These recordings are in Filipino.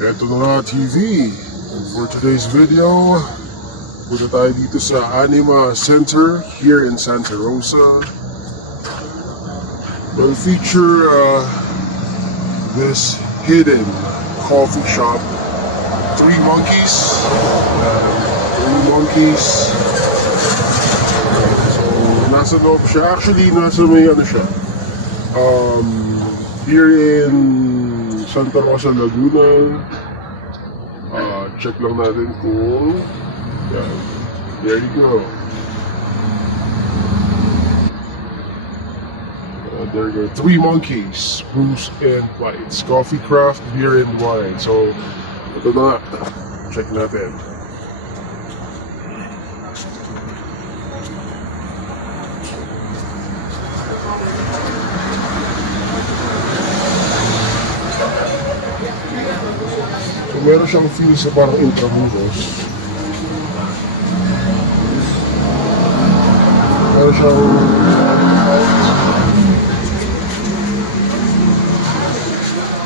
Eto na nga TV. For today's video, punta tayo dito sa Anima Center here in Santa Rosa. We'll feature this hidden coffee shop. Three monkeys. So, nasa loob siya. Actually, nasa may ano siya. Here in Santa Rosa, Laguna. Check lang natin kung yan. There you go. There you go. Three monkeys, Bruce and Whites. Coffee, craft, beer, and wine. So, ito na. Check natin. Meron siyang feel sa parang Intramuros. Meron siyang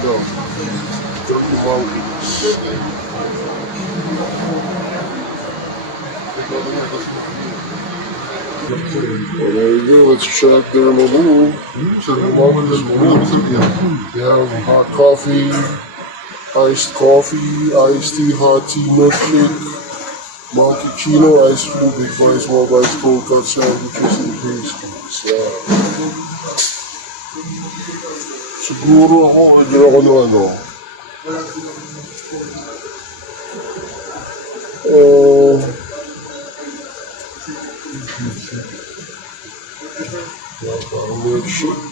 ito, 30 monkeys. There you go, let's check their menu. They have hot coffee, iced coffee, iced tea, hot tea, milkshake, mochaccino, ice cream, big fries, small bites, cold cut sandwiches, and pastries. Yeah. Siguro ako, order ako ng ano. Parang milkshake.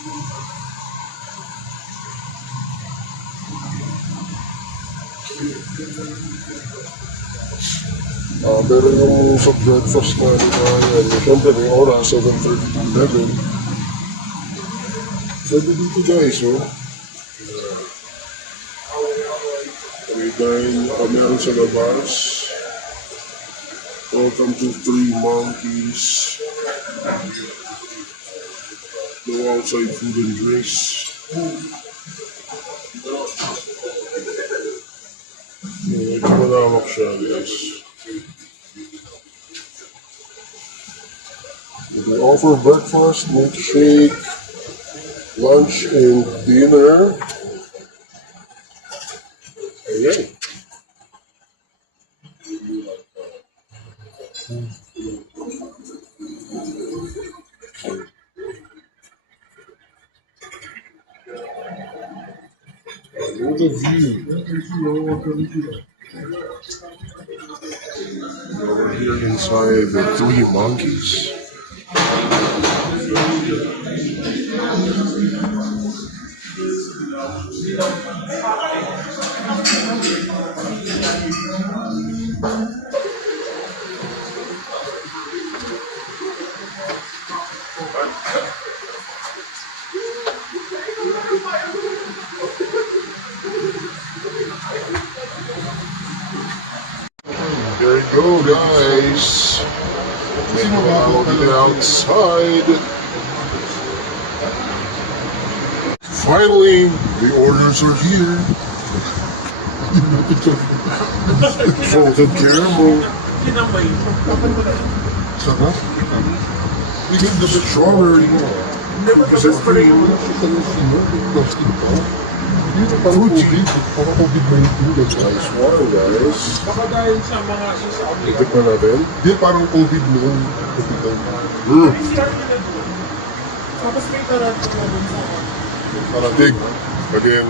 Meron yung sa breakfast na yan. Siyempre, may oras, 7:30 to 11. Pwede dito guys, oh. Dahil meron sa labas. Welcome to Three Monkeys. No outside food and drinks. Medyo malawak siya, guys. They offer breakfast, milkshake, lunch, and dinner. Ayan. Look at the view. We're here inside the Three Monkeys. There you go, guys. We're outside. Finally, the orders are here. Salted caramel. Strawberry. Cookies and cream. Fruity. Nice one, guys. Baka dahil sa mga sasabi. Tikman natin. Di, parang COVID noon. Tapos may tarat na dun sa Parating. Again.